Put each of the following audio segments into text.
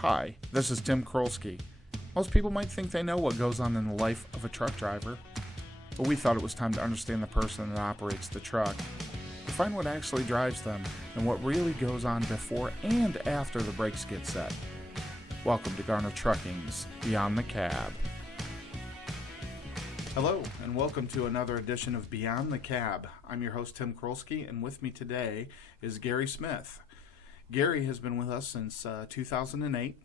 Hi, this is Tim Krolsky. Most people might think they know what goes on in the life of a truck driver, but we thought it was time to understand the person that operates the truck, to find what actually drives them and what really goes on before and after the brakes get set. Welcome to Garner Trucking's Beyond the Cab. Hello, and welcome to another edition of Beyond the Cab. I'm your host, Tim Krolsky, and with me today is Gary Smith. Gary has been with us since 2008,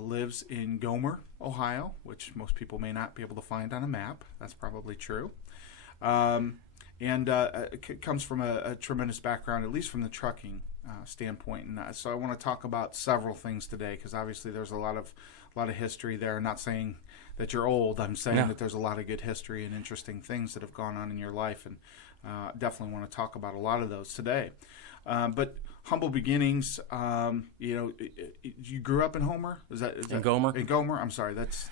lives in Gomer, Ohio, which most people may not be able to find on a map. That's probably true. And comes from a tremendous background, at least from the trucking standpoint. And so I want to talk about several things today, because obviously there's a lot of history there. I'm not saying that you're old. I'm saying that there's a lot of good history and interesting things that have gone on in your life, and definitely want to talk about a lot of those today. But humble beginnings. You grew up in Homer. Is that in Gomer? In Gomer. I'm sorry. That's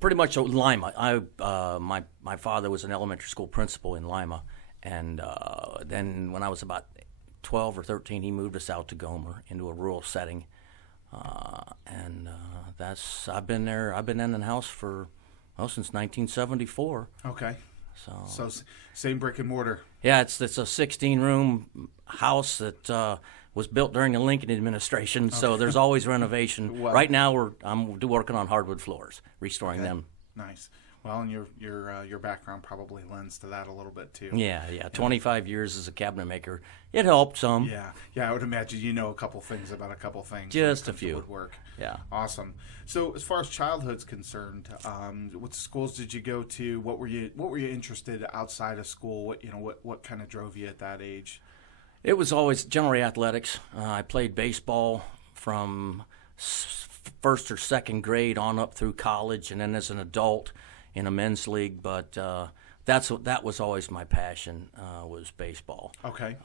pretty much Lima. My father was an elementary school principal in Lima, and then when I was about 12 or 13, he moved us out to Gomer into a rural setting, and I've been there. I've been in the house since 1974. Okay. So same brick and mortar. Yeah, it's a 16-room house that was built during the Lincoln administration. Okay. So there's always renovation. Well, right now I'm working on hardwood floors, restoring them. Nice. Well, and your background probably lends to that a little bit too. Yeah. 25 years as a cabinet maker, it helped some. Yeah. I would imagine you know a couple things about a couple things. Just a few. Woodwork. Yeah. Awesome. So as far as childhood's concerned, what schools did you go to? What were you interested outside of school? What kind of drove you at that age? It was always generally athletics. I played baseball from first or second grade on up through college, and then as an adult in a men's league. But that was always my passion, was baseball. Okay.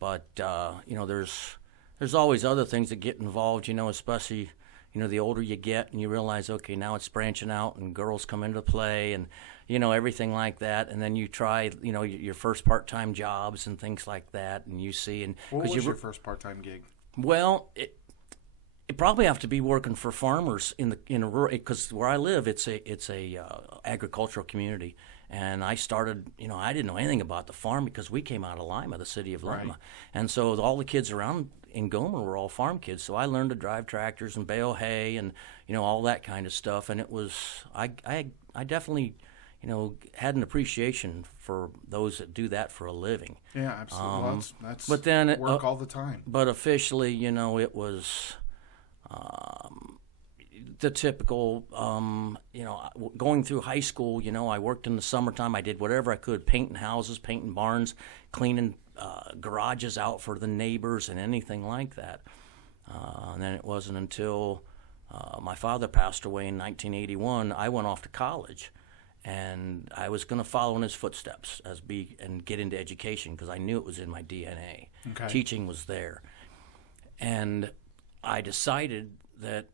But there's always other things that get involved. Especially the older you get, and you realize, okay, now it's branching out, and girls come into play, and everything like that. And then you try your first part-time jobs and things like that, and you see. And what was your first part-time gig? Well, it probably have to be working for farmers in a rural, because where I live, it's a agricultural community, and I started. I didn't know anything about the farm because we came out of Lima, the city of Lima, right. And so all the kids around in Gomer were all farm kids. So I learned to drive tractors and bale hay and all that kind of stuff. And it was I definitely had an appreciation for those that do that for a living. Yeah, absolutely. Well, that's but then work all the time. But officially, it was. The typical, going through high school, I worked in the summertime. I did whatever I could, painting houses, painting barns, cleaning garages out for the neighbors and anything like that. And then it wasn't until my father passed away in 1981, I went off to college. And I was going to follow in his footsteps and get into education because I knew it was in my DNA. Okay. Teaching was there. And I decided that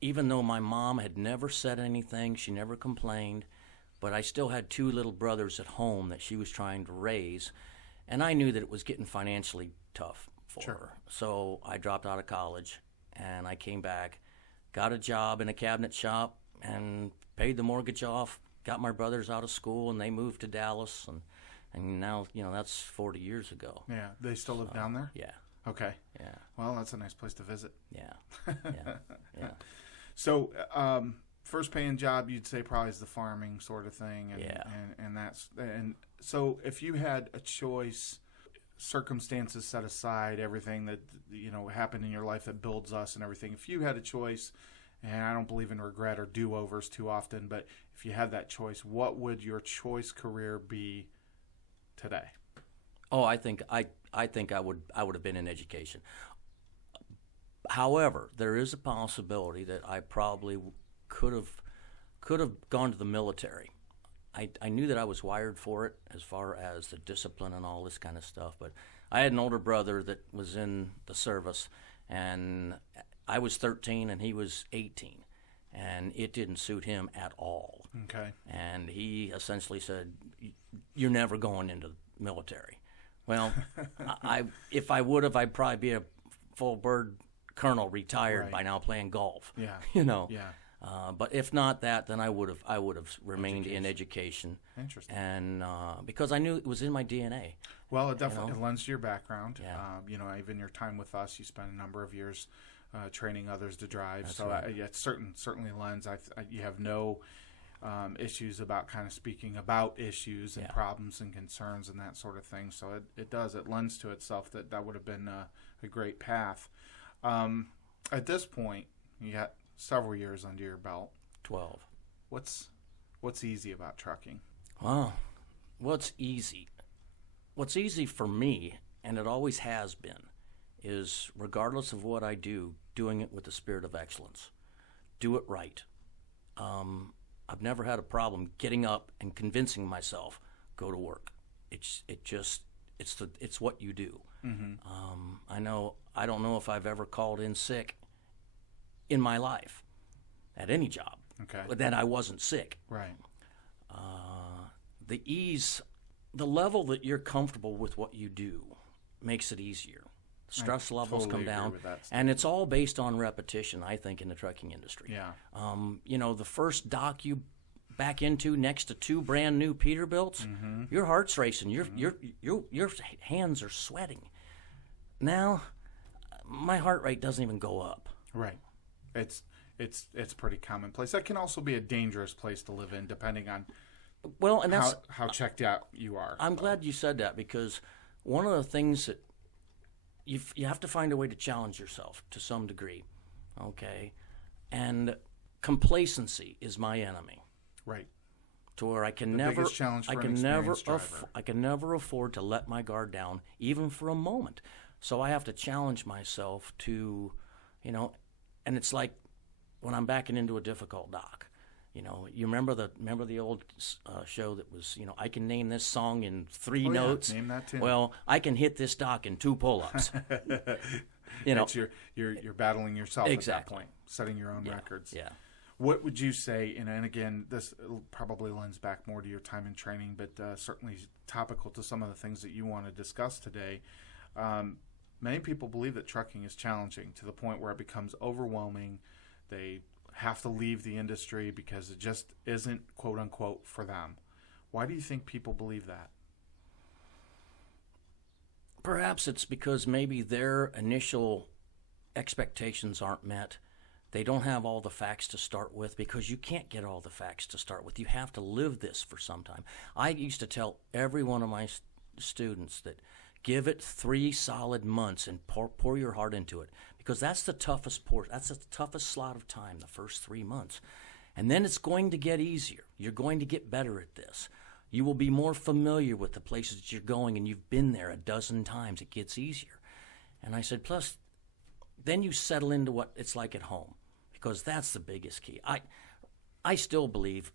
even though my mom had never said anything, she never complained, but I still had two little brothers at home that she was trying to raise, and I knew that it was getting financially tough for her. So I dropped out of college, and I came back, got a job in a cabinet shop, and paid the mortgage off, got my brothers out of school, and they moved to Dallas, and now, that's 40 years ago. Yeah, they still live down there? Yeah. Okay. Yeah. Well, that's a nice place to visit. Yeah. Yeah. So, first paying job, you'd say probably is the farming sort of thing. And so if you had a choice, circumstances set aside, everything that, happened in your life that builds us and everything, if you had a choice, and I don't believe in regret or do-overs too often, but if you had that choice, what would your choice career be today? Oh, I think I would have been in education. However, there is a possibility that I probably could have gone to the military. I knew that I was wired for it as far as the discipline and all this kind of stuff, but I had an older brother that was in the service, and I was 13 and he was 18, and it didn't suit him at all. Okay. And he essentially said, "You're never going into the military." Well, if I would have, I'd probably be a full bird colonel retired Right. by now playing golf. Yeah. You know. Yeah. But if not that, then I would have remained in education. Interesting. And because I knew it was in my DNA. Well, it definitely lends to your background. Yeah. Even your time with us, you spent a number of years training others to drive. That's so right. it certainly lends. You have no issues about kind of speaking about issues and problems and concerns and that sort of thing. So it lends to itself that would have been a great path. At this point, you got several years under your belt. 12. What's easy about trucking? Well, what's easy? What's easy for me, and it always has been, is regardless of what I do, doing it with the spirit of excellence. Do it right. I've never had a problem getting up and convincing myself, go to work. It's what you do. Mm-hmm. I don't know if I've ever called in sick in my life at any job. Okay. But then I wasn't sick. Right. The level that you're comfortable with what you do makes it easier. Stress levels come down, and it's all based on repetition, I think, in the trucking industry. Yeah. The first dock you back into next to 2 brand new Peterbilts, your heart's racing, your hands are sweating. Now, my heart rate doesn't even go up. Right. It's pretty commonplace. That can also be a dangerous place to live in, depending on how checked out you are. I'm glad you said that, because one of the things that you have to find a way to challenge yourself to some degree, okay? And complacency is my enemy. Right. To where I can biggest challenge for an experienced driver. I can never afford to let my guard down, even for a moment. So I have to challenge myself to, and it's like when I'm backing into a difficult dock. You remember the old show that was, I can name this song in 3 notes. Name that tune. Well, I can hit this dock in 2 pull-ups. You're battling yourself Exactly. at that point, setting your own records. Yeah. What would you say? And again, this probably lends back more to your time in training, but certainly topical to some of the things that you want to discuss today. Many people believe that trucking is challenging to the point where it becomes overwhelming. They have to leave the industry because it just isn't, quote unquote, for them. Why do you think people believe that? Perhaps it's because maybe their initial expectations aren't met. They don't have all the facts to start with, because you can't get all the facts to start with. You have to live this for some time. I used to tell every one of my students that give it 3 solid months and pour your heart into it, because that's the toughest part. That's the toughest slot of time, the first 3 months. And then it's going to get easier. You're going to get better at this. You will be more familiar with the places that you're going, and you've been there a dozen times. It gets easier. And I said, plus, then you settle into what it's like at home, because that's the biggest key. I still believe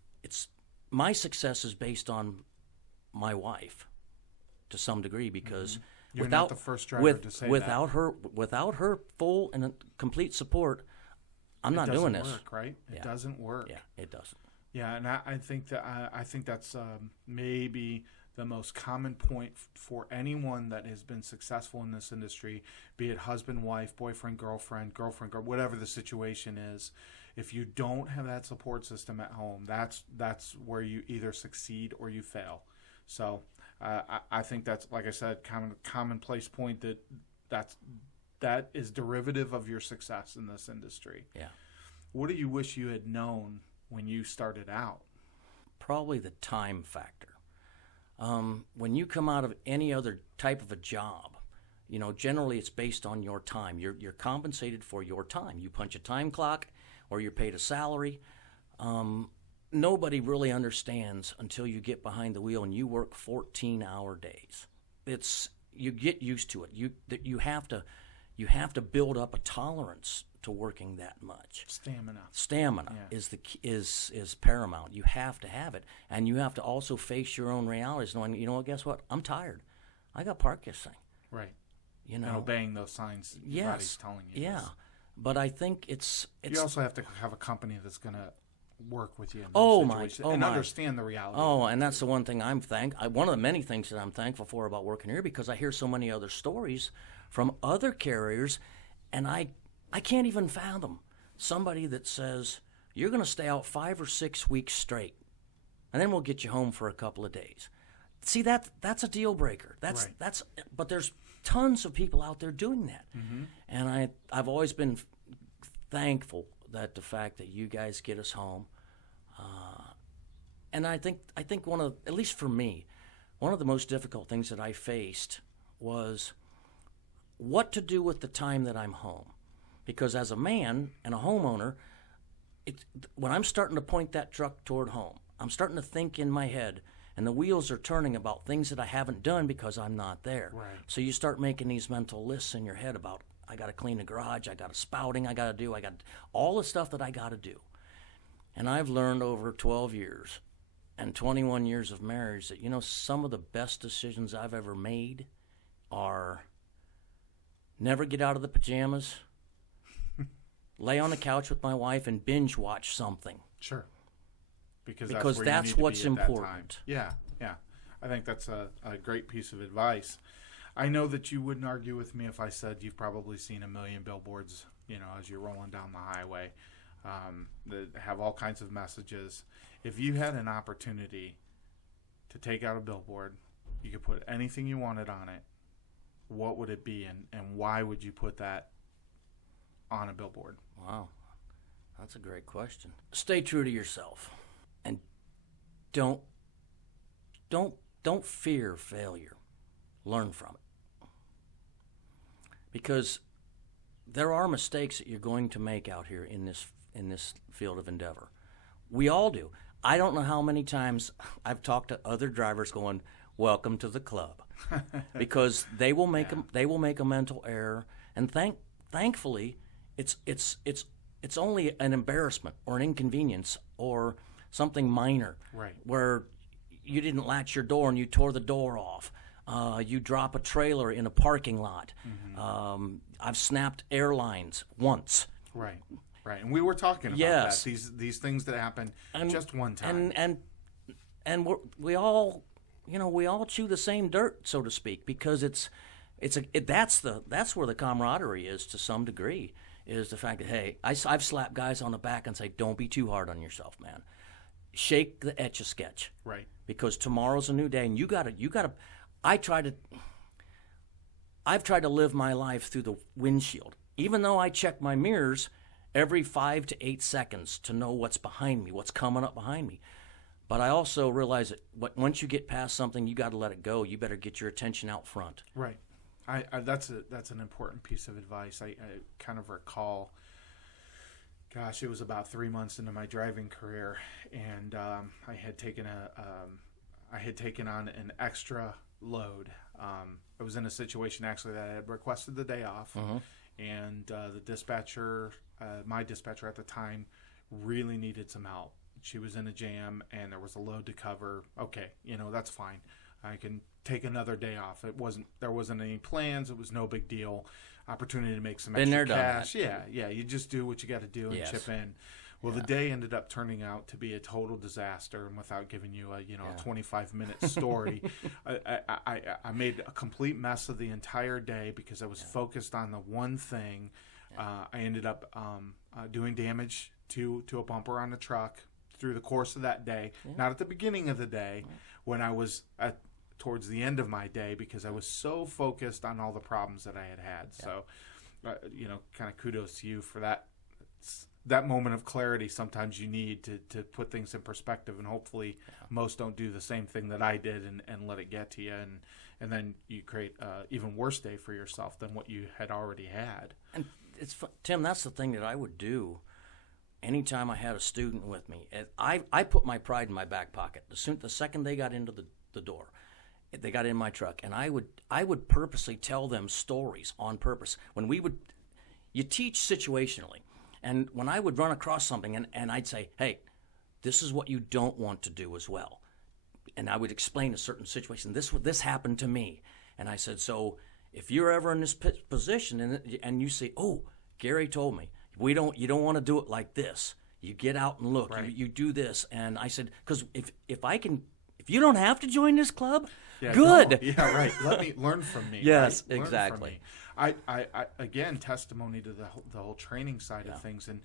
my success is based on my wife to some degree, because You're not the first driver to say without her full and complete support, I'm not doing this. It doesn't work, right? It doesn't work. Yeah, it doesn't. Yeah, and I think that's maybe the most common point for anyone that has been successful in this industry, be it husband, wife, boyfriend, girlfriend, whatever the situation is. If you don't have that support system at home, that's where you either succeed or you fail. So I think that's, like I said, commonplace point that is derivative of your success in this industry. Yeah. What do you wish you had known when you started out? Probably the time factor. When you come out of any other type of a job, generally it's based on your time. You're compensated for your time. You punch a time clock, or you're paid a salary. Nobody really understands until you get behind the wheel and you work 14-hour days. You get used to it. You have to build up a tolerance to working that much. Stamina is paramount. You have to have it, and you have to also face your own realities, knowing, guess what? I'm tired. I got parked this thing. Right. And obeying those signs your body's telling you. Yeah. But I think it's. You also have to have a company that's going to work with you in those situations and understand the reality. Oh, and that's the one thing one of the many things that I'm thankful for about working here, because I hear so many other stories from other carriers, and I I can't even fathom somebody that says, you're going to stay out 5 or 6 weeks straight, and then we'll get you home for a couple of days. See, that's a deal breaker. But there's tons of people out there doing that. Mm-hmm. And I've always been thankful that the fact that you guys get us home. And I think at least for me, one of the most difficult things that I faced was what to do with the time that I'm home. Because as a man and a homeowner, when I'm starting to point that truck toward home, I'm starting to think in my head, and the wheels are turning about things that I haven't done because I'm not there. Right. So you start making these mental lists in your head about, I got to clean the garage, I got a spouting I got to do, I got all the stuff that I got to do. And I've learned over 12 years and 21 years of marriage that, some of the best decisions I've ever made are never get out of the pajamas, lay on the couch with my wife and binge watch something. Sure. Because that's what's important. Yeah. I think that's a great piece of advice. I know that you wouldn't argue with me if I said you've probably seen a million billboards, as you're rolling down the highway, that have all kinds of messages. If you had an opportunity to take out a billboard, you could put anything you wanted on it, what would it be, and why would you put that on a billboard? Wow, that's a great question. Stay true to yourself, and don't fear failure. Learn from it, because there are mistakes that you're going to make out here in this field of endeavor. We all do. I don't know how many times I've talked to other drivers going, "Welcome to the club," because they will make a mental error, and thankfully, it's only an embarrassment or an inconvenience or something minor, right? Where you didn't latch your door and you tore the door off. You drop a trailer in a parking lot. Mm-hmm. I've snapped airlines once. Right. And we were talking about that. These things that happen just one time. And we all chew the same dirt, so to speak, because that's where the camaraderie is to some degree, is the fact that, hey, I've slapped guys on the back and say, don't be too hard on yourself, man. Shake the Etch-a-Sketch. Right. Because tomorrow's a new day, and you gotta. I've tried to live my life through the windshield, even though I check my mirrors every 5 to 8 seconds to know what's behind me, what's coming up behind me. But I also realize that once you get past something, you got to let it go. You better get your attention out front. Right. That's an important piece of advice. I kind of recall. Gosh, it was about 3 months into my driving career, and I had taken on an extra load. I was in a situation actually that I had requested the day off, and the dispatcher, my dispatcher at the time, really needed some help. She was in a jam, and there was a load to cover. Okay, that's fine. I can take another day off. There wasn't any plans. It was no big deal. Opportunity to make some extra cash. Yeah. You just do what you got to do and chip in. Well, the day ended up turning out to be a total disaster, and without giving you a 25-minute story, I made a complete mess of the entire day because I was focused on the one thing. I ended up doing damage to a bumper on the truck through the course of that day. Not at the beginning of the day, when I was towards the end of my day, because I was so focused on all the problems that I had. So, kind of kudos to you for that moment of clarity. Sometimes you need to put things in perspective, and hopefully most don't do the same thing that I did and let it get to you, and then you create an even worse day for yourself than what you had already had. And Tim, that's the thing that I would do anytime I had a student with me. I put my pride in my back pocket. The second they got into the door, they got in my truck, and I would purposely tell them stories on purpose. You teach situationally. And when I would run across something and I'd say, hey, this is what you don't want to do as well. And I would explain a certain situation. This happened to me. And I said, so if you're ever in this position and you say, oh, Gary told me, you don't want to do it like this. You get out and look. Right. You do this. And I said, because if you don't have to join this club, good. No. Yeah, right. Let me learn from me. Yes, right? exactly. I again, testimony to the whole training side of things, and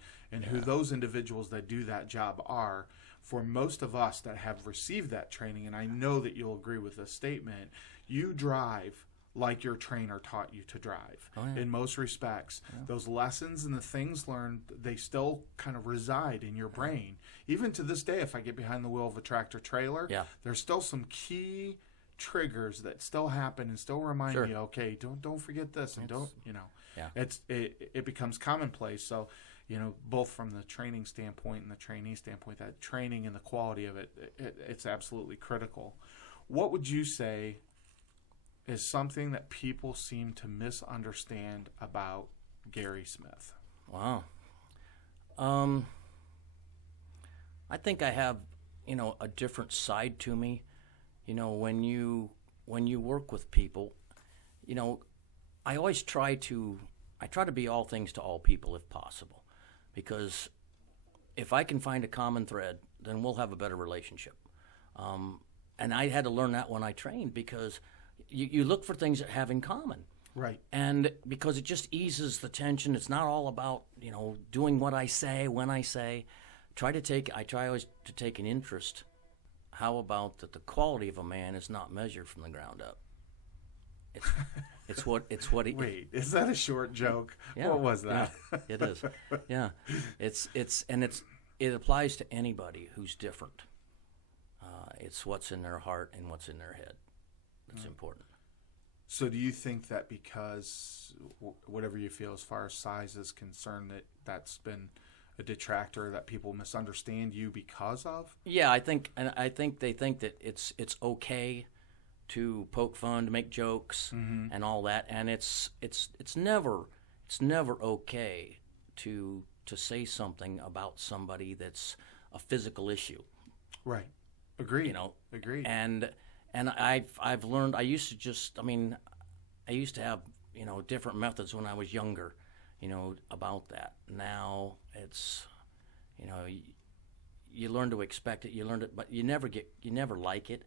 who those individuals that do that job are. For most of us that have received that training, and I know that you'll agree with this statement, you drive like your trainer taught you to drive. In most respects. Those lessons and the things learned, they still kind of reside in your brain. Even to this day, if I get behind the wheel of a tractor trailer, there's still some key triggers that still happen and still remind me, okay, don't forget this, and it becomes commonplace. So, both from the training standpoint and the trainee standpoint, that training and the quality of it's absolutely critical. What would you say is something that people seem to misunderstand about Gary Smith? Wow. I think I have, a different side to me. When you work with people, I always try to be all things to all people if possible, because if I can find a common thread, then we'll have a better relationship. And I had to learn that when I trained, because you look for things that have in common. Right. And because it just eases the tension. It's not all about, doing what I say when I say. I try always to take an interest. How about that the quality of a man is not measured from the ground up? It's what he... Wait, is that a short joke? Yeah, what was that? Yeah, it is. Yeah. It applies to anybody who's different. It's what's in their heart and what's in their head that's important. So do you think that because whatever you feel as far as size is concerned, that's been a detractor that people misunderstand you because of? Yeah, I think they think that it's okay to poke fun, to make jokes, and all that, and it's never okay to say something about somebody that's a physical issue. Right. Agreed. Agreed. And I've learned. I used to have different methods when I was younger, about that. Now it's, you learn to expect it. You learn it, but you never like it.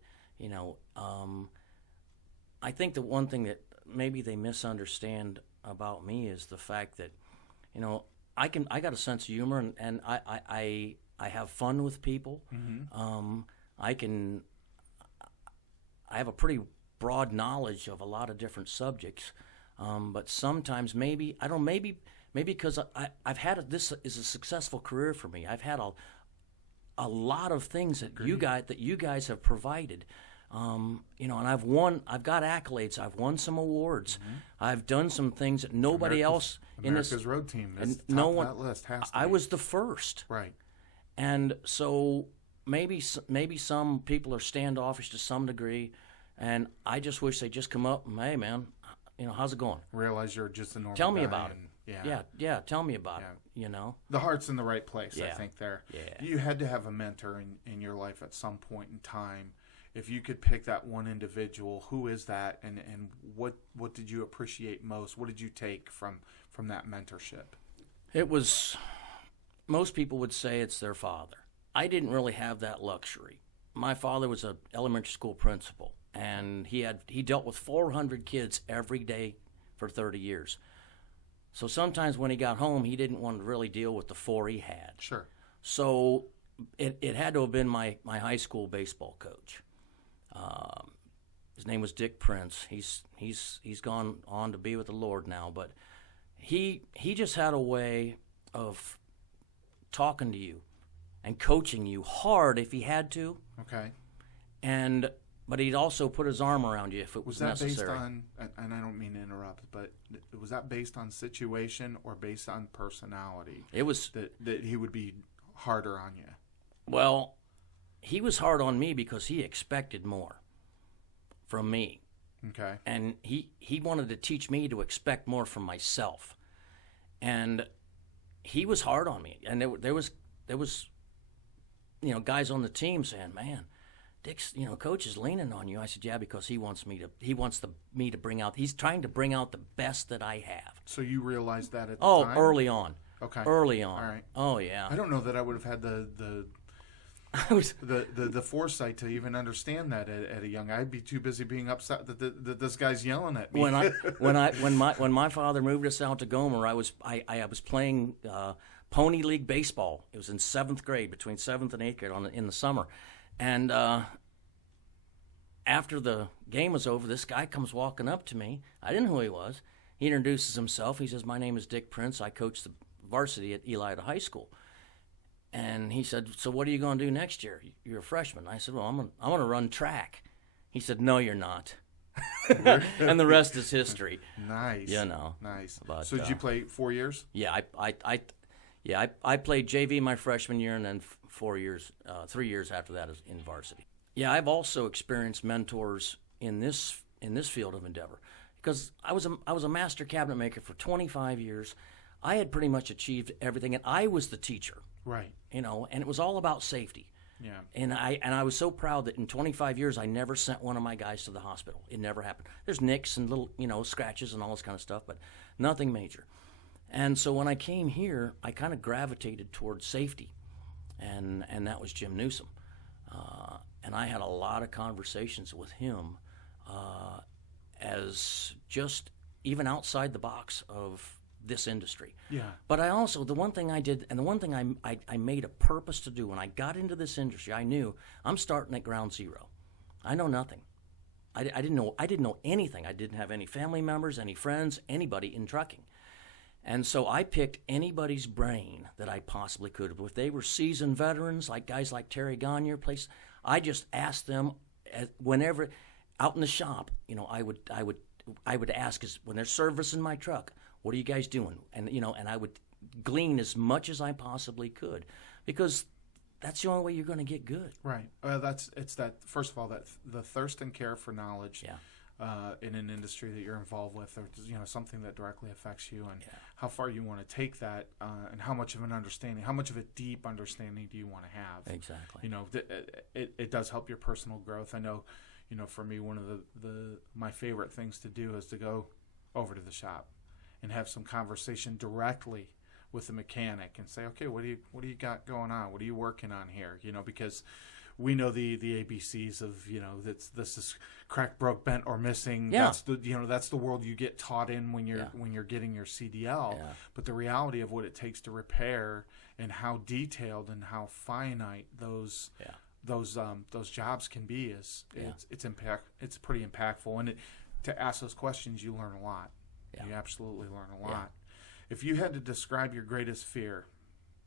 I think the one thing that maybe they misunderstand about me is the fact that, I got a sense of humor, and I have fun with people. I have a pretty broad knowledge of a lot of different subjects, but sometimes maybe because I've had this is a successful career for me. I've had a lot of things that you guys have provided, and I've got accolades. I've won some awards. I've done some things that nobody else in America's Road Team. And top no of one. That list has to I be. was the first, Right. and so maybe some people are standoffish to some degree, and I just wish they'd just come up and, hey man, how's it going? Realize you're just a normal Tell me guy about it. Yeah, tell me about it. The heart's in the right place, I think there. Yeah. You had to have a mentor in your life at some point in time. If you could pick that one individual, who is that, and what did you appreciate most? What did you take from that mentorship? It was, most people would say it's their father. I didn't really have that luxury. My father was an elementary school principal, and he dealt with 400 kids every day for 30 years. So sometimes when he got home, he didn't want to really deal with the 4 he had. Sure. So it had to have been my high school baseball coach. His name was Dick Prince. He's gone on to be with the Lord now, but he just had a way of talking to you and coaching you hard if he had to. Okay. But he'd also put his arm around you if it was necessary. Was that based on, and I don't mean to interrupt, but was that based on situation or based on personality? It was that he would be harder on you. Well, he was hard on me because he expected more from me. Okay. And he wanted to teach me to expect more from myself. And he was hard on me. And there was guys on the team saying, "Man, Dick's, coach is leaning on you." I said, "Yeah, because he wants me to bring out, he's trying to bring out the best that I have." So you realized that at the time? Oh, early on. Okay. Early on. All right. Oh, yeah. I don't know that I would have had the I was the foresight to even understand that at a young. I'd be too busy being upset that this guy's yelling at me. when my father moved us out to Gomer, I was playing pony league baseball. It was in 7th grade, between 7th and 8th grade in the summer, and after the game was over, this guy comes walking up to me. I didn't know who he was. He introduces himself. He says, "My name is Dick Prince. I coach the varsity at Elida High School." And he said, "So what are you going to do next year? You're a freshman." I said, "Well, I'm going to run track." He said, "No, you're not." And the rest is history. Nice. Nice. But, so did you play 4 years? Yeah, I played JV my freshman year, and then 3 years after that is in varsity. Yeah, I've also experienced mentors in this field of endeavor, because I was a master cabinet maker for 25 years. I had pretty much achieved everything, and I was the teacher. Right. And it was all about safety. Yeah. And I was so proud that in 25 years I never sent one of my guys to the hospital. It never happened. There's nicks and little, scratches and all this kind of stuff, but nothing major. And so when I came here, I kind of gravitated towards safety, and that was Jim Newsom. And I had a lot of conversations with him as just even outside the box of this industry. Yeah. But I also, the one thing I did, and the one thing I made a purpose to do when I got into this industry, I knew I'm starting at ground zero. I know nothing. I didn't know anything. I didn't have any family members, any friends, anybody in trucking. And so I picked anybody's brain that I possibly could have. If they were seasoned veterans, like guys like Terry Garner, I just asked them whenever out in the shop. I would ask when they're servicing my truck, "What are you guys doing?" And and I would glean as much as I possibly could, because that's the only way you're going to get good. Right. First of all, that the thirst and care for knowledge. Yeah. In an industry that you're involved with, or something that directly affects you, and how far you want to take that, and how much of a deep understanding do you want to have? Exactly. It does help your personal growth. I know, for me, one of my favorite things to do is to go over to the shop and have some conversation directly with the mechanic and say, "Okay, what do you got going on? What are you working on here?" Because we know the ABCs of this is cracked, broke, bent, or missing. Yeah. That's the world you get taught in when you're getting your CDL. Yeah. But the reality of what it takes to repair, and how detailed and how finite those jobs can be it's pretty impactful. And to ask those questions, you learn a lot. Yeah. You absolutely learn a lot. Yeah. If you had to describe your greatest fear,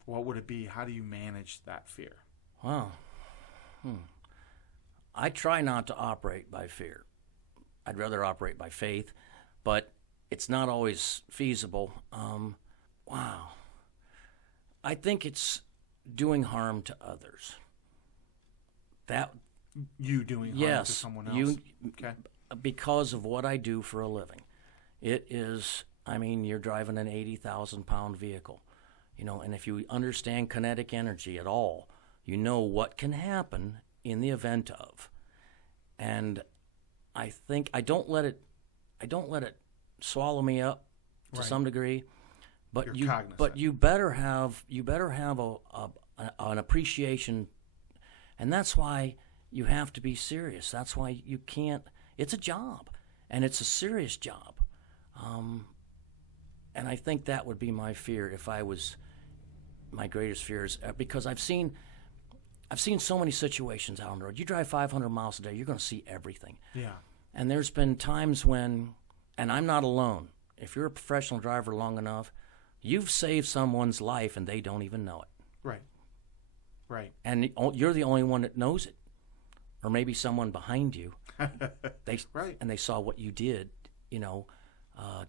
what would it be? How do you manage that fear? Wow. I try not to operate by fear. I'd rather operate by faith, but it's not always feasible. Wow. I think it's doing harm to others. You doing harm to someone else? Okay. Because of what I do for a living. It is, you're driving an 80,000-pound vehicle, and if you understand kinetic energy at all, you know what can happen in the event of. And I think I don't let it swallow me up to some degree, but you better have an appreciation, and that's why you have to be serious. That's why you can't. It's a job, and it's a serious job. And I think that would be my fear if I was my greatest fears, because I've seen so many situations out on the road. You drive 500 miles a day, you're going to see everything. Yeah. And there's been times when, and I'm not alone, if you're a professional driver long enough, you've saved someone's life and they don't even know it. Right. And you're the only one that knows it. Or maybe someone behind you. Right. And they saw what you did,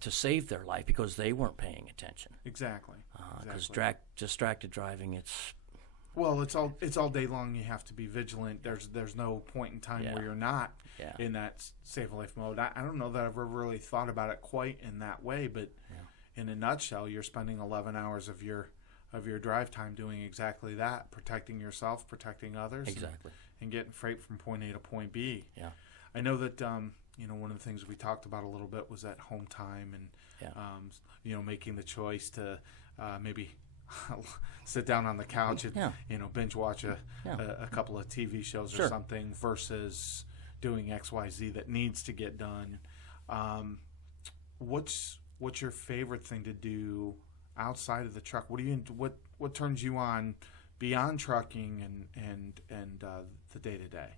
to save their life because they weren't paying attention. Exactly. Because distracted driving, it's all day long. You have to be vigilant. There's no point in time where you're not in that save life mode. I don't know that I've ever really thought about it quite in that way, but in a nutshell, you're spending 11 hours of your drive time doing exactly that, protecting yourself, protecting others, and getting freight from point A to point B. Yeah. I know that one of the things we talked about a little bit was that home time and making the choice to maybe sit down on the couch and Yeah. binge watch a couple of TV shows or Sure. something versus doing XYZ that needs to get done. What's your favorite thing to do outside of the truck? What turns you on beyond trucking and the day to day?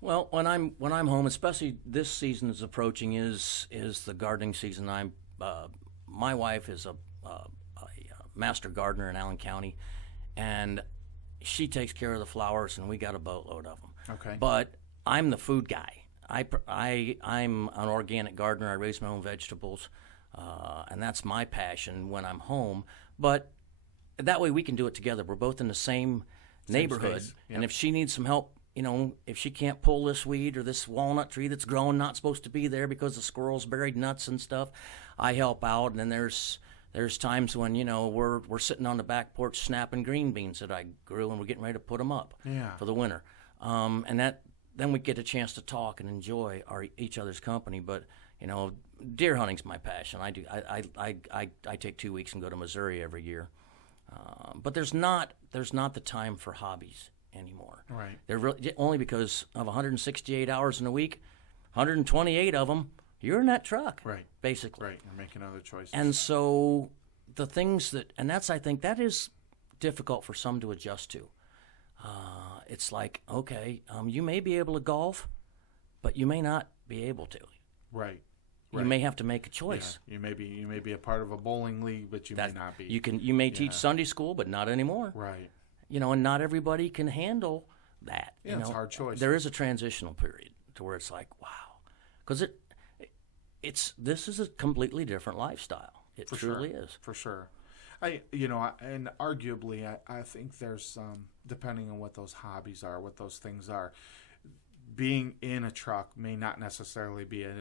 Well, when I'm home, especially this season is approaching, is the gardening season. My wife is a master gardener in Allen County, and she takes care of the flowers, and we got a boatload of them. Okay. But I'm the food guy. I'm an organic gardener. I raise my own vegetables, and that's my passion when I'm home. But that way we can do it together. We're both in the same neighborhood, space. and Yep. if she needs some help, if she can't pull this weed or this walnut tree that's growing not supposed to be there because the squirrels buried nuts and stuff, I help out. And then there's times when we're sitting on the back porch snapping green beans that I grew, and we're getting ready to put them up for the winter. And then we get a chance to talk and enjoy each other's company. But deer hunting's my passion. I take 2 weeks and go to Missouri every year. But there's not the time for hobbies anymore. Right. They're really, only because of 168 hours in a week, 128 of them you're in that truck. Right. Basically. Right. You're making other choices. And so the things I think that is difficult for some to adjust to. It's like, okay, you may be able to golf, but you may not be able to. Right. You may have to make a choice. Yeah. You may be a part of a bowling league, but you may not be. You may teach Sunday school, but not anymore. Right. And not everybody can handle that. Yeah, it's a hard choice. There is a transitional period to where it's like, wow, because this is a completely different lifestyle. It truly is. For sure. And arguably, I think there's depending on what those hobbies are, what those things are. Being in a truck may not necessarily be a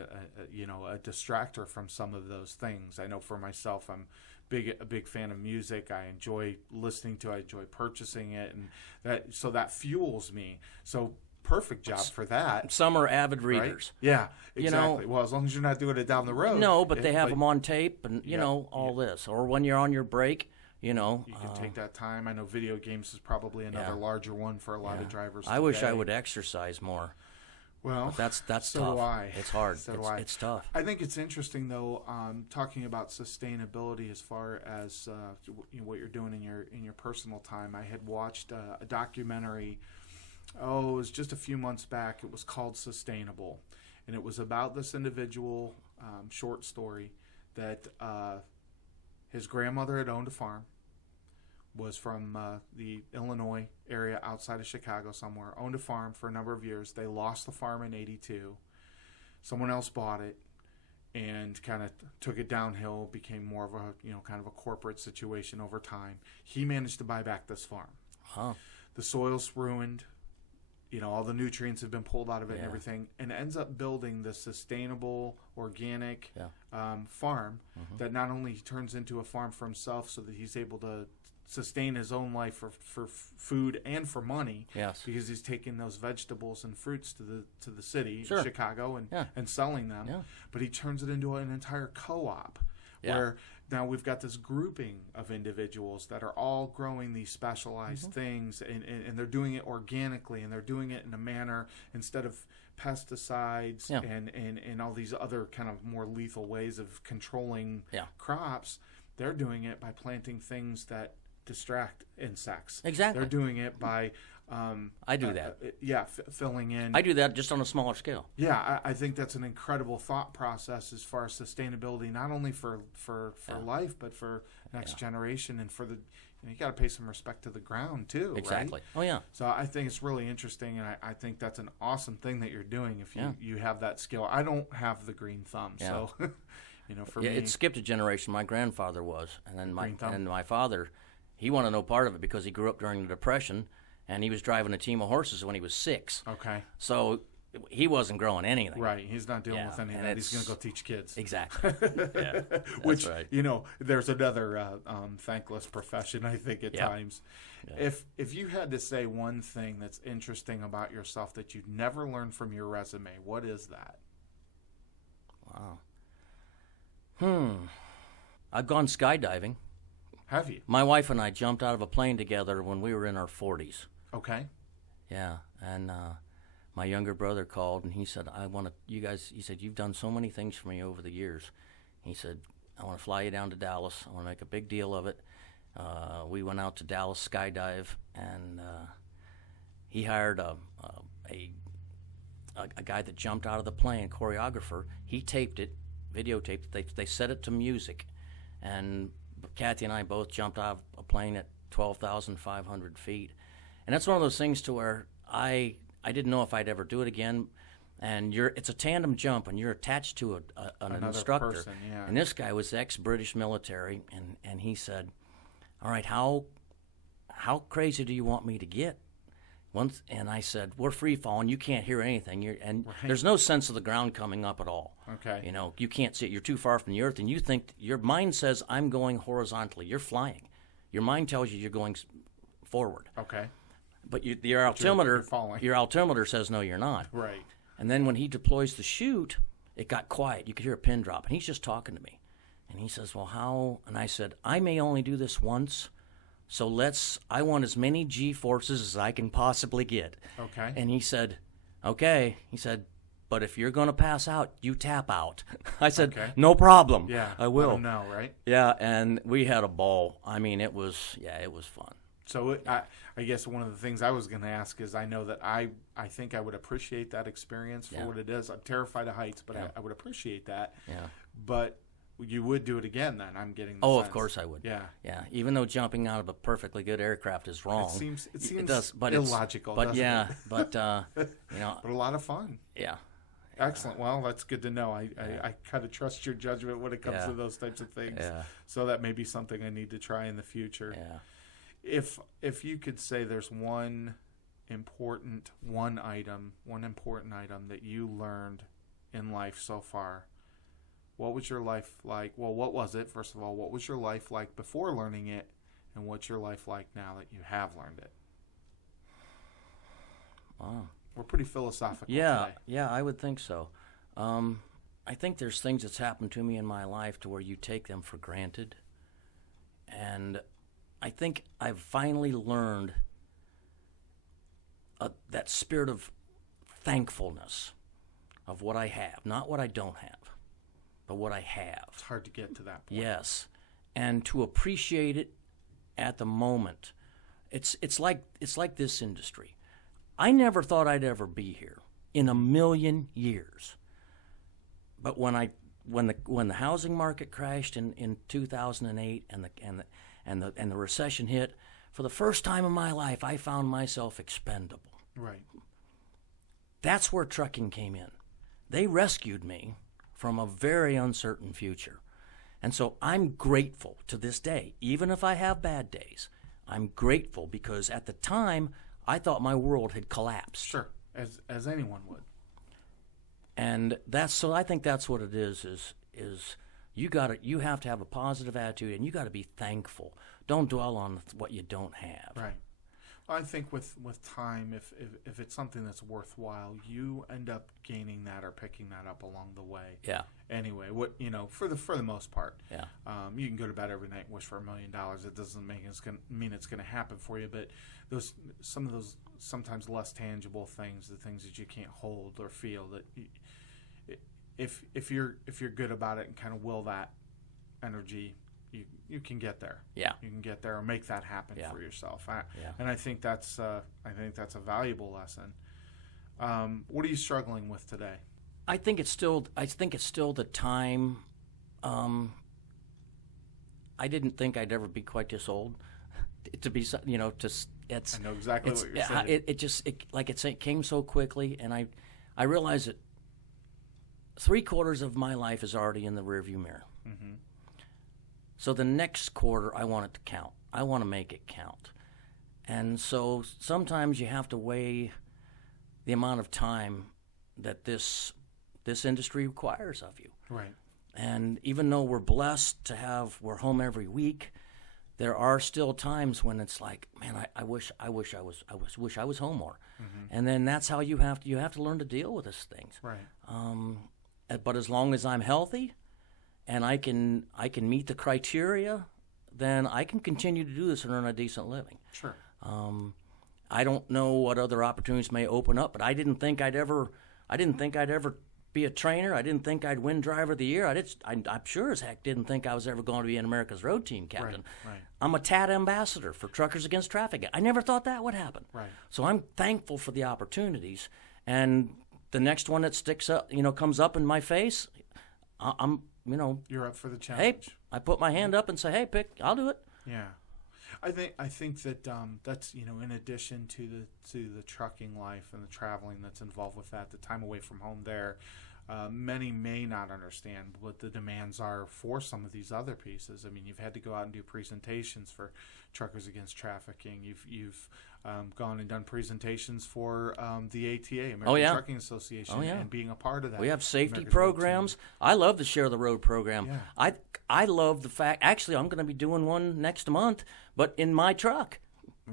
distractor from some of those things. I know for myself, I'm a big fan of music. I enjoy listening to it. I enjoy purchasing it, and that fuels me. So perfect job for that. Some are avid readers. Right? Yeah, exactly. Well, as long as you're not doing it down the road. No, but they have them on tape, and all this. Or when you're on your break, you can take that time. I know video games is probably another larger one for a lot of drivers. I wish I would exercise more. Well, but that's so tough. do I. It's hard. So do I. It's tough. I think it's interesting though, talking about sustainability as far as what you're doing in your personal time. I had watched a documentary. It was just a few months back. It was called Sustainable, and it was about this individual, short story that his grandmother had owned a farm. Was from the Illinois area outside of Chicago somewhere, owned a farm for a number of years. They lost the farm in 82. Someone else bought it and kind of took it downhill, became more of a, kind of a corporate situation over time. He managed to buy back this farm. Huh. The soil's ruined. All the nutrients have been pulled out of it and everything, and ends up building this sustainable, organic farm that not only turns into a farm for himself so that he's able to sustain his own life for food and for money. Yes. Because he's taking those vegetables and fruits to the city, Sure. Chicago, and selling them. Yeah. But he turns it into an entire co-op where now we've got this grouping of individuals that are all growing these specialized things, and they're doing it organically, and they're doing it in a manner instead of pesticides and all these other kind of more lethal ways of controlling crops. They're doing it by planting things that distract insects. Exactly. They're doing it by I do that. Filling in. I do that just on a smaller scale. Yeah, I think that's an incredible thought process as far as sustainability, not only for life, but for next generation, and for the you got to pay some respect to the ground too. Exactly. Right? Oh yeah. So I think it's really interesting, and I think that's an awesome thing that you're doing if you have that skill. I don't have the green thumb, so for me, it skipped a generation. My grandfather was, and then my father, he wanted no part of it because he grew up during the Depression, and he was driving a team of horses when he was 6. Okay. So he wasn't growing anything. Right. He's not dealing with any of that. He's going to go teach kids. Exactly. Yeah. Which, right. There's another thankless profession, I think, at times. Yeah. If you had to say one thing that's interesting about yourself that you'd never learned from your resume, what is that? Wow. I've gone skydiving. Have you? My wife and I jumped out of a plane together when we were in our 40s. Okay. Yeah, and my younger brother called and he said, "I want to. You guys," he said, "You've done so many things for me over the years." He said, "I want to fly you down to Dallas. I want to make a big deal of it." We went out to Dallas skydive, and he hired a guy that jumped out of the plane, choreographer. He taped it, videotaped it. They set it to music, and Kathy and I both jumped out of a plane at 12,500 feet. And that's one of those things to where I didn't know if I'd ever do it again. And it's a tandem jump, and you're attached to an instructor. Person, yeah. And this guy was ex-British military, and he said, "All right, how crazy do you want me to get?" And I said, "We're free falling. You can't hear anything. There's no sense of the ground coming up at all. Okay. You know, you can't see it. You're too far from the earth, and you think your mind says I'm going horizontally. You're flying. Your mind tells you you're going forward. Okay. But your altimeter, you're falling. your altimeter says no, you're not. Right. And then when he deploys the chute, it got quiet. You could hear a pin drop, and he's just talking to me. And he says, "Well, how?" And I said, "I may only do this once, so I want as many G-forces as I can possibly get." Okay. And he said, "Okay." He said, "But if you're going to pass out, you tap out." I said, Okay. "No problem. Yeah. I will." Let 'em know, right? Yeah, and we had a ball. I mean, it was fun. So I guess one of the things I was going to ask is, I know that I think I would appreciate that experience for what it is. I'm terrified of heights, but I would appreciate that. Yeah. But you would do it again then, I'm getting the Oh, sense. of course I would. Yeah. Yeah. Even though jumping out of a perfectly good aircraft is wrong. It seems does, but illogical, but doesn't yeah, it? but you know, But a lot of fun. yeah. Excellent. Well, that's good to know. I kind of trust your judgment when it comes to those types of things. Yeah. So that may be something I need to try in the future. Yeah. If you could say there's one important item that you learned in life so far, what was your life like? Well, what was it, first of all? What was your life like before learning it, and what's your life like now that you have learned it? Wow. We're pretty philosophical Yeah, today. yeah, I would think so. I think there's things that's happened to me in my life to where you take them for granted. And I think I've finally learned that spirit of thankfulness of what I have, not what I don't have, but what I have. It's hard to get to that point. Yes, and to appreciate it at the moment. It's like this industry. I never thought I'd ever be here in a million years. But when the housing market crashed in 2008 and the recession hit, for the first time in my life, I found myself expendable. Right. That's where trucking came in. They rescued me from a very uncertain future. And so I'm grateful to this day. Even if I have bad days, I'm grateful because at the time, I thought my world had collapsed. Sure, as anyone would. And I think that's what it is you have to have a positive attitude and you got to be thankful. Don't dwell on what you don't have. Right. Well, I think with time, if it's something that's worthwhile, you end up gaining that or picking that up along the way. Yeah. Anyway, for the most part. Yeah. You can go to bed every night and wish for $1 million. It doesn't mean it's going to happen for you, but some of those sometimes less tangible things, the things that you can't hold or feel, that if you're good about it and kind of will that energy, you can get there. Yeah. You can get there or make that happen for yourself. Yeah. And I think that's a valuable lesson. What are you struggling with today? I think it's still the time. I didn't think I'd ever be quite this old to be, it's. I know exactly what you're saying. It came so quickly, and I realized that 3/4 of my life is already in the rearview mirror. Mm-hmm. So the next quarter, I want it to count. I want to make it count. And so sometimes you have to weigh the amount of time that this industry requires of you. Right. And even though we're blessed to we're home every week, there are still times when it's like, man, I wish I was home more. Mm-hmm. And then that's how you have to learn to deal with these things. Right. But as long as I'm healthy, and I can meet the criteria then I can continue to do this and earn a decent living. Sure. I don't know what other opportunities may open up, but I didn't think I'd ever be a trainer. I didn't think I'd win Driver of the Year. I'm sure as heck didn't think I was ever going to be an America's Road Team captain. Right. I'm a TAT ambassador for Truckers Against Traffic. I never thought that would happen. Right. So I'm thankful for the opportunities, and the next one that sticks up, comes up in my face, I'm, You're up for the challenge. hey, I put my hand up and say, hey, I'll do it. Yeah, I think that that's in addition to the trucking life and the traveling that's involved with that, the time away from home there. Many may not understand what the demands are for some of these other pieces. I mean, you've had to go out and do presentations for Truckers Against Trafficking. You've gone and done presentations for the ATA, American Trucking Association, and being a part of that. We have safety America's programs. I love the Share the Road program. Yeah. I love the fact. Actually, I'm going to be doing one next month, but in my truck.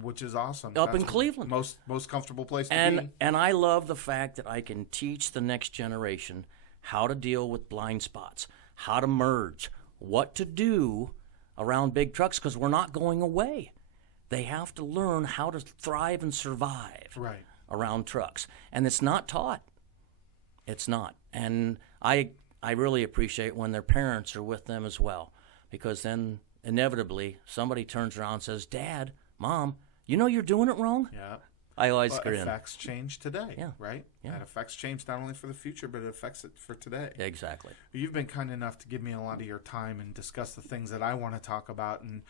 Which is awesome. Up That's in Cleveland. Most comfortable place to be. And I love the fact that I can teach the next generation how to deal with blind spots, how to merge, what to do around big trucks, because we're not going away. They have to learn how to thrive and survive around trucks. And it's not taught. It's not. And I really appreciate when their parents are with them as well, because then inevitably somebody turns around and says, Dad, Mom, you're doing it wrong? Yeah. I always grin. Affects change today, right? Yeah. That affects change not only for the future, but it affects it for today. Exactly. You've been kind enough to give me a lot of your time and discuss the things that I want to talk about. And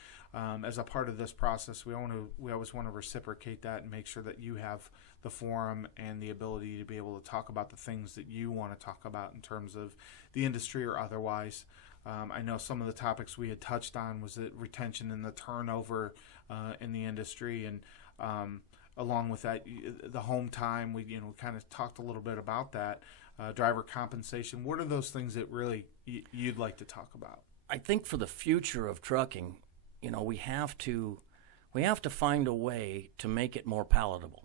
as a part of this process, we always want to reciprocate that and make sure that you have the forum and the ability to be able to talk about the things that you want to talk about in terms of the industry or otherwise. I know some of the topics we had touched on was the retention and the turnover in the industry, and along with that, the home time. We kind of talked a little bit about that. Driver compensation. What are those things that really you'd like to talk about? I think for the future of trucking, we have to find a way to make it more palatable,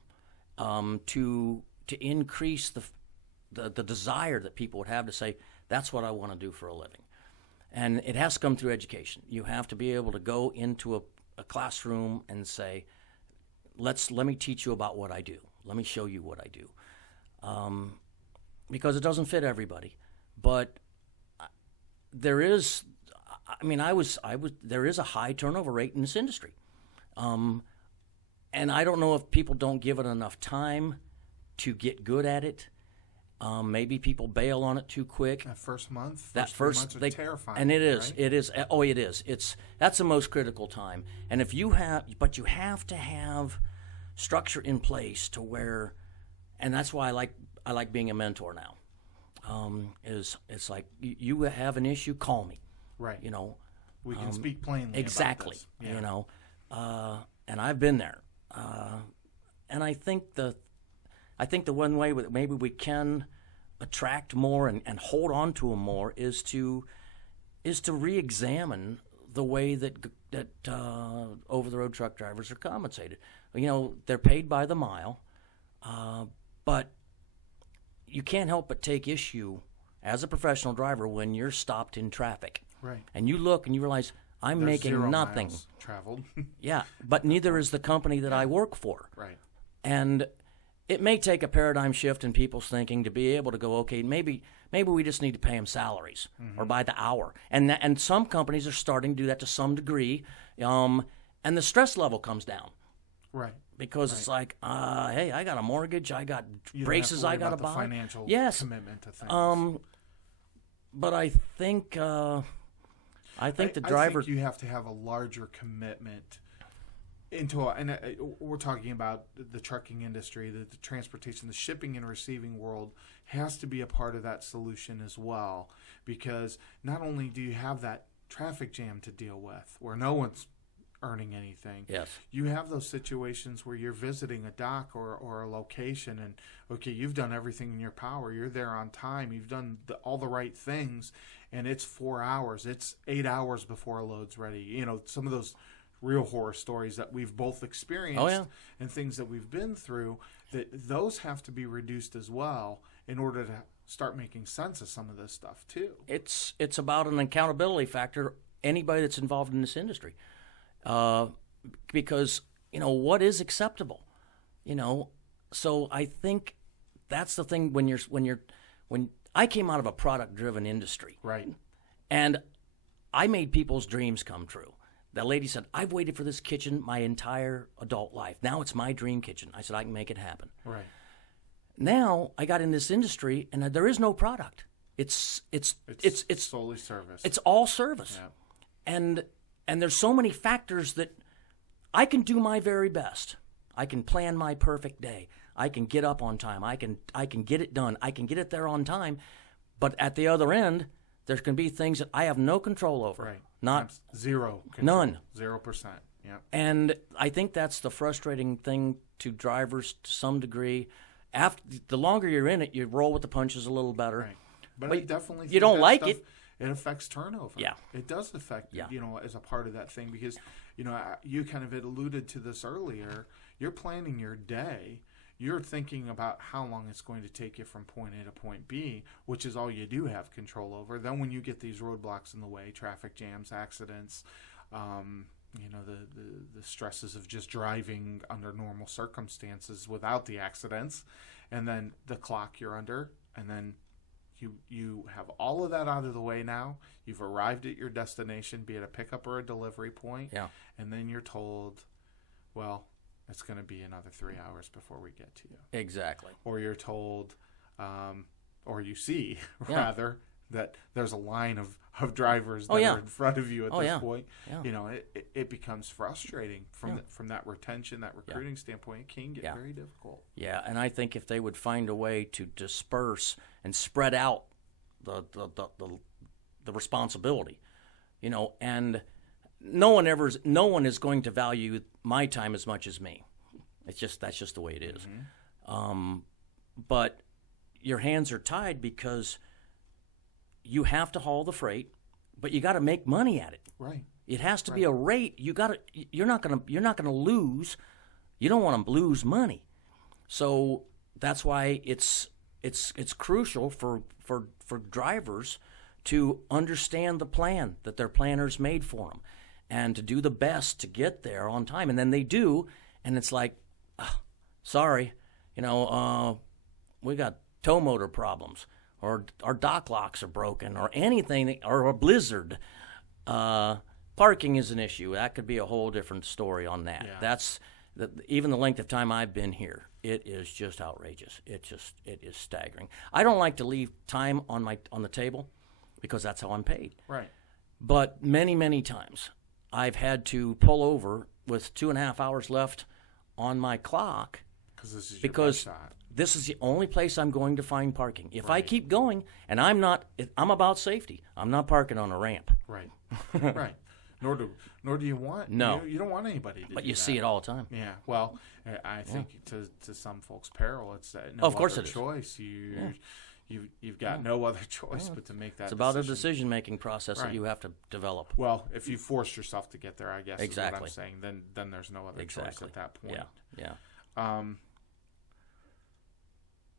to increase the desire that people would have to say, that's what I want to do for a living. And it has to come through education. You have to be able to go into a classroom and say, let me teach you about what I do. Let me show you what I do. Because it doesn't fit everybody. But there is a high turnover rate in this industry. And I don't know if people don't give it enough time to get good at it. Maybe people bail on it too quick. That first months are terrifying. And it is. Right? It is. Oh, it is. That's the most critical time. And you have to have structure in place to where, and that's why I like being a mentor now. It's like you have an issue, call me. Right. We can speak plainly. Exactly. About this. Yeah. And I've been there. And I think the one way that maybe we can attract more and hold on to them more is to re-examine the way that over-the-road truck drivers are compensated. They're paid by the mile, but you can't help but take issue as a professional driver when you're stopped in traffic. Right. And you look and you realize, I'm There's making 0 nothing. miles traveled. Yeah, but neither is the company that I work for. Right. And it may take a paradigm shift in people's thinking to be able to go, okay, maybe we just need to pay them salaries or by the hour. And some companies are starting to do that to some degree, and the stress level comes down. Right. Because it's like, hey, I got a mortgage, I got braces I got to buy. The financial commitment to things. But I think the driver. I think you have to have a larger commitment we're talking about the trucking industry, the transportation, the shipping and receiving world has to be a part of that solution as well, because not only do you have that traffic jam to deal with where no one's earning anything. Yes. You have those situations where you're visiting a dock or a location and, okay, you've done everything in your power. You're there on time. You've done all the right things, and it's 4 hours. It's 8 hours before a load's ready. Some of those real horror stories that we've both experienced and things that we've been through, those have to be reduced as well in order to start making sense of some of this stuff too. It's about an accountability factor anybody that's involved in this industry, because what is acceptable, So I think that's the thing when I came out of a product-driven industry, Right. and I made people's dreams come true. The lady said, "I've waited for this kitchen my entire adult life. Now it's my dream kitchen." I said, "I can make it happen." Right. Now I got in this industry, and there is no product. It's solely service. It's all service, and there's so many factors that I can do my very best. I can plan my perfect day. I can get up on time. I can get it done. I can get it there on time, but at the other end, there can be things that I have no control over. Right. Not zero. Control. None. 0%. Yeah. And I think that's the frustrating thing to drivers to some degree. After the longer you're in it, you roll with the punches a little better. Right. But I definitely think you don't that like stuff, it. It affects turnover. Yeah. It does affect, Yeah. as a part of that thing because, you kind of had alluded to this earlier. You're planning your day. You're thinking about how long it's going to take you from point A to point B, which is all you do have control over. Then when you get these roadblocks in the way, traffic jams, accidents, the stresses of just driving under normal circumstances without the accidents, and then the clock you're under, and then you have all of that out of the way now. You've arrived at your destination, be it a pickup or a delivery point, and then you're told, well, it's going to be another 3 hours before we get to you. Exactly. Or you're told, or you see, rather, that there's a line of drivers that are in front of you at this point. Yeah. It becomes frustrating from that retention, that recruiting standpoint. It can get very difficult. Yeah, and I think if they would find a way to disperse and spread out the responsibility, and no one is going to value my time as much as me. That's just the way it is. Mm-hmm. But your hands are tied because you have to haul the freight, but you got to make money at it. Right. It has to be a rate. You're not gonna lose. You don't want to lose money. So that's why it's crucial for drivers to understand the plan that their planners made for them, and to do the best to get there on time. And then they do, and it's like, sorry, we got tow motor problems, or our dock locks are broken, or anything, or a blizzard. Parking is an issue. That could be a whole different story on that. Yeah. Even the length of time I've been here, it is just outrageous. It is staggering. I don't like to leave time on the table because that's how I'm paid. Right. But many, many times I've had to pull over with 2.5 hours left on my clock because this is the only place I'm going to find parking. If I keep going, and I'm about safety. I'm not parking on a ramp. Right. Right. Nor do you want. No. You don't want anybody to. But do you that. see it all the time. Yeah. Well, I think to some folks' peril, it's no of course other it is. Choice. You've got no other choice but to make that. It's about decision. a decision-making process that you have to develop. Well, if you force yourself to get there, I guess exactly. is what I'm saying. Then there's no other choice at that point. Yeah.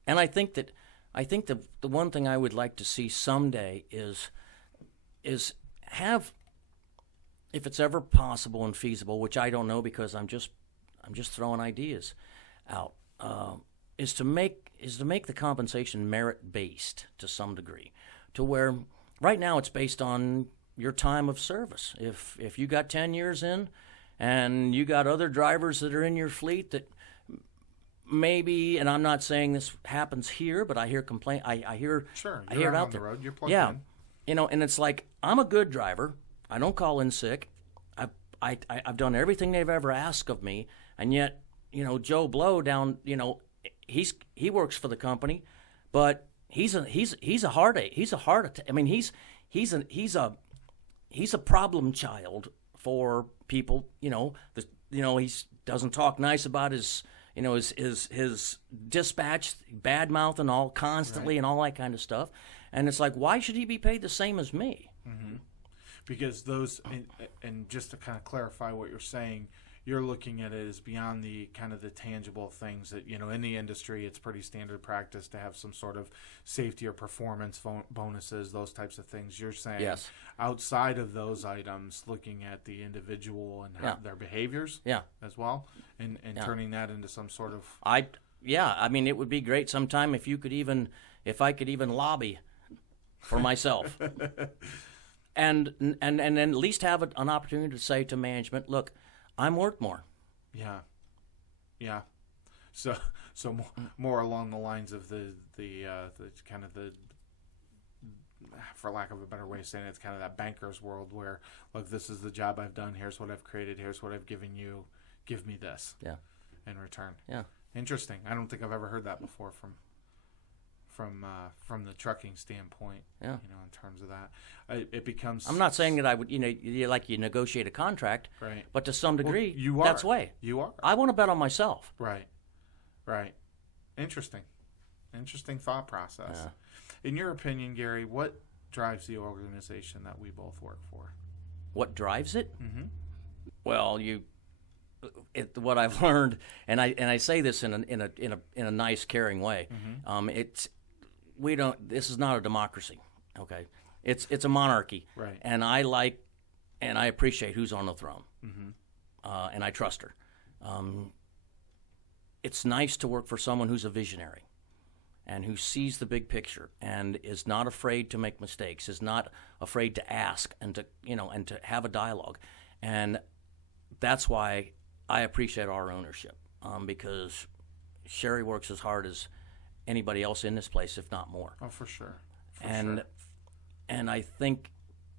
And I think the one thing I would like to see someday is have, if it's ever possible and feasible, which I don't know because I'm just throwing ideas out, is to make the compensation merit based to some degree, to where right now it's based on your time of service. If you got 10 years in, and you got other drivers that are in your fleet that maybe, and I'm not saying this happens here, but I hear complaint. I hear it out there. The road, you're plugged in. And it's like, I'm a good driver. I don't call in sick. I've done everything they've ever asked of me, and yet, Joe Blow down, he works for the company, but he's a heartache. He's a heart attack. I mean, he's a problem child for people. He doesn't talk nice about his dispatch, bad mouth and all constantly, and all that kind of stuff. And it's like, why should he be paid the same as me? Mm-hmm. Because those, and just to kind of clarify what you're saying, you're looking at it as beyond the kind of the tangible things that, in the industry, it's pretty standard practice to have some sort of safety or performance bonuses, those types of things. You're saying Yes. outside of those items, looking at the individual and Yeah. their behaviors Yeah. as well, and Yeah. turning that into some sort of I mean, it would be great sometime if I could even lobby for myself, and then at least have an opportunity to say to management, look, I'm worth more. Yeah. So more along the lines of the kind of the, for lack of a better way of saying it, it's kind of that banker's world where, look, this is the job I've done. Here's what I've created. Here's what I've given you. Give me this. Yeah. In return. Yeah. Interesting. I don't think I've ever heard that before from the trucking standpoint. Yeah. In terms of that, it becomes. I'm not saying that I would, you negotiate a contract, right, but to some degree, you are. That's the way. You are. I want to bet on myself. Right. Interesting thought process. Yeah. In your opinion, Gary, what drives the organization that we both work for? What drives it? Mm-hmm. Well, what I've learned, and I say this in a nice, caring way. Mm-hmm. This is not a democracy, okay? It's a monarchy, Right. and I appreciate who's on the throne, Mm-hmm. and I trust her. It's nice to work for someone who's a visionary, and who sees the big picture, and is not afraid to make mistakes, is not afraid to ask, and to have a dialogue, and that's why I appreciate our ownership, because Sherry works as hard as anybody else in this place, if not more. Oh, for sure. And I think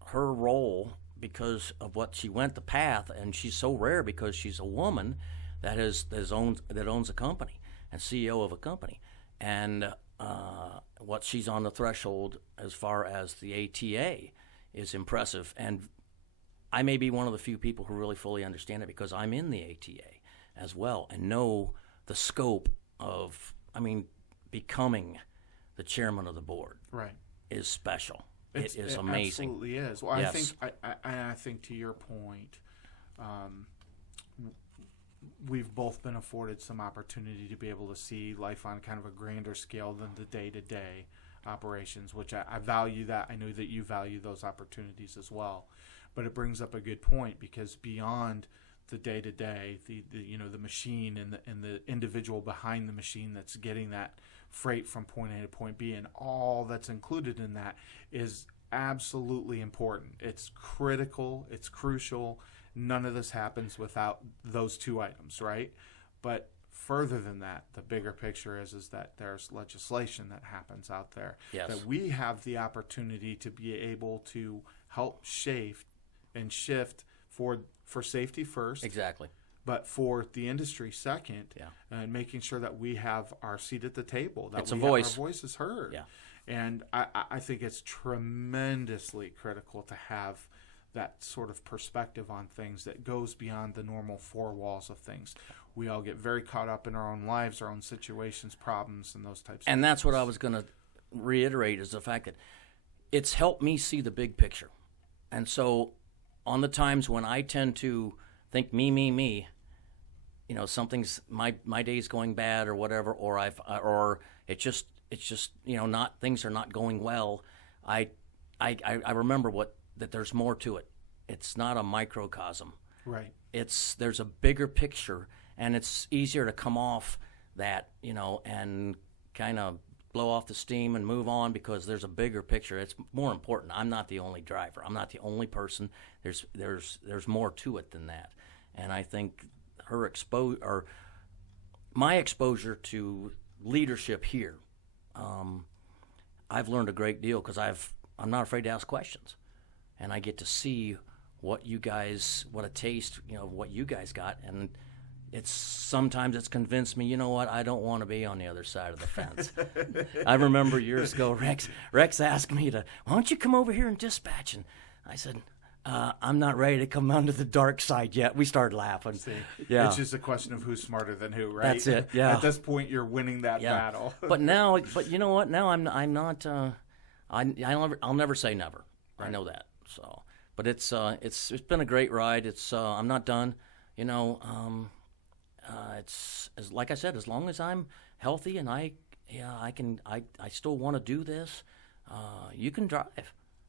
her role, because of what she went the path, and she's so rare because she's a woman that owns a company and CEO of a company, and what she's on the threshold as far as the ATA is impressive. And I may be one of the few people who really fully understand it because I'm in the ATA as well and know the scope of, becoming the chairman of the board. Right. Is special. It is It amazing. absolutely is. Well, Yes. I think to your point, we've both been afforded some opportunity to be able to see life on kind of a grander scale than the day-to-day operations, which I value that. I know that you value those opportunities as well. But it brings up a good point, because beyond the day-to-day, the machine and the individual behind the machine that's getting that freight from point A to point B, and all that's included in that is absolutely important. It's critical. It's crucial. None of this happens without those two items, right? But further than that, the bigger picture is that there's legislation that happens out there, Yes. that we have the opportunity to be able to help shape and shift for safety first, Exactly. but for the industry second, Yeah. and making sure that we have our seat at the table, that It's a we voice. have our voices heard. Yeah. And I think it's tremendously critical to have that sort of perspective on things that goes beyond the normal four walls of things. We all get very caught up in our own lives, our own situations, problems, and those types of And that's what I things. was going to reiterate, is the fact that it's helped me see the big picture. And so on the times when I tend to think me, something's my day's going bad or whatever, or it's just not, things are not going well. I remember that there's more to it. It's not a microcosm. Right. There's a bigger picture, and it's easier to come off that, and kind of blow off the steam and move on, because there's a bigger picture. It's more important. I'm not the only driver. I'm not the only person. There's more to it than that. And I think my exposure to leadership here, I've learned a great deal, because I'm not afraid to ask questions, and I get to see what a taste, what you guys got, and sometimes it's convinced me, I don't want to be on the other side of the fence. I remember years ago, Rex asked me why don't you come over here and dispatch? And I said, I'm not ready to come onto the dark side yet. We started laughing. See, Yeah. It's just a question of who's smarter than who, right? That's it, yeah. At this point, you're winning that Yeah. battle. But you know what? Now I'm not. I'll never say never. Right. I know that. So, but it's been a great ride. I'm not done. it's like I said, as long as I'm healthy and I still want to do this. You can drive.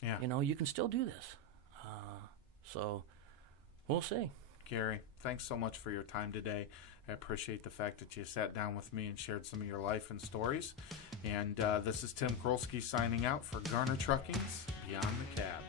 Yeah. You can still do this. So we'll see. Gary, thanks so much for your time today. I appreciate the fact that you sat down with me and shared some of your life and stories. And this is Tim Krolsky signing out for Garner Trucking's Beyond the Cab.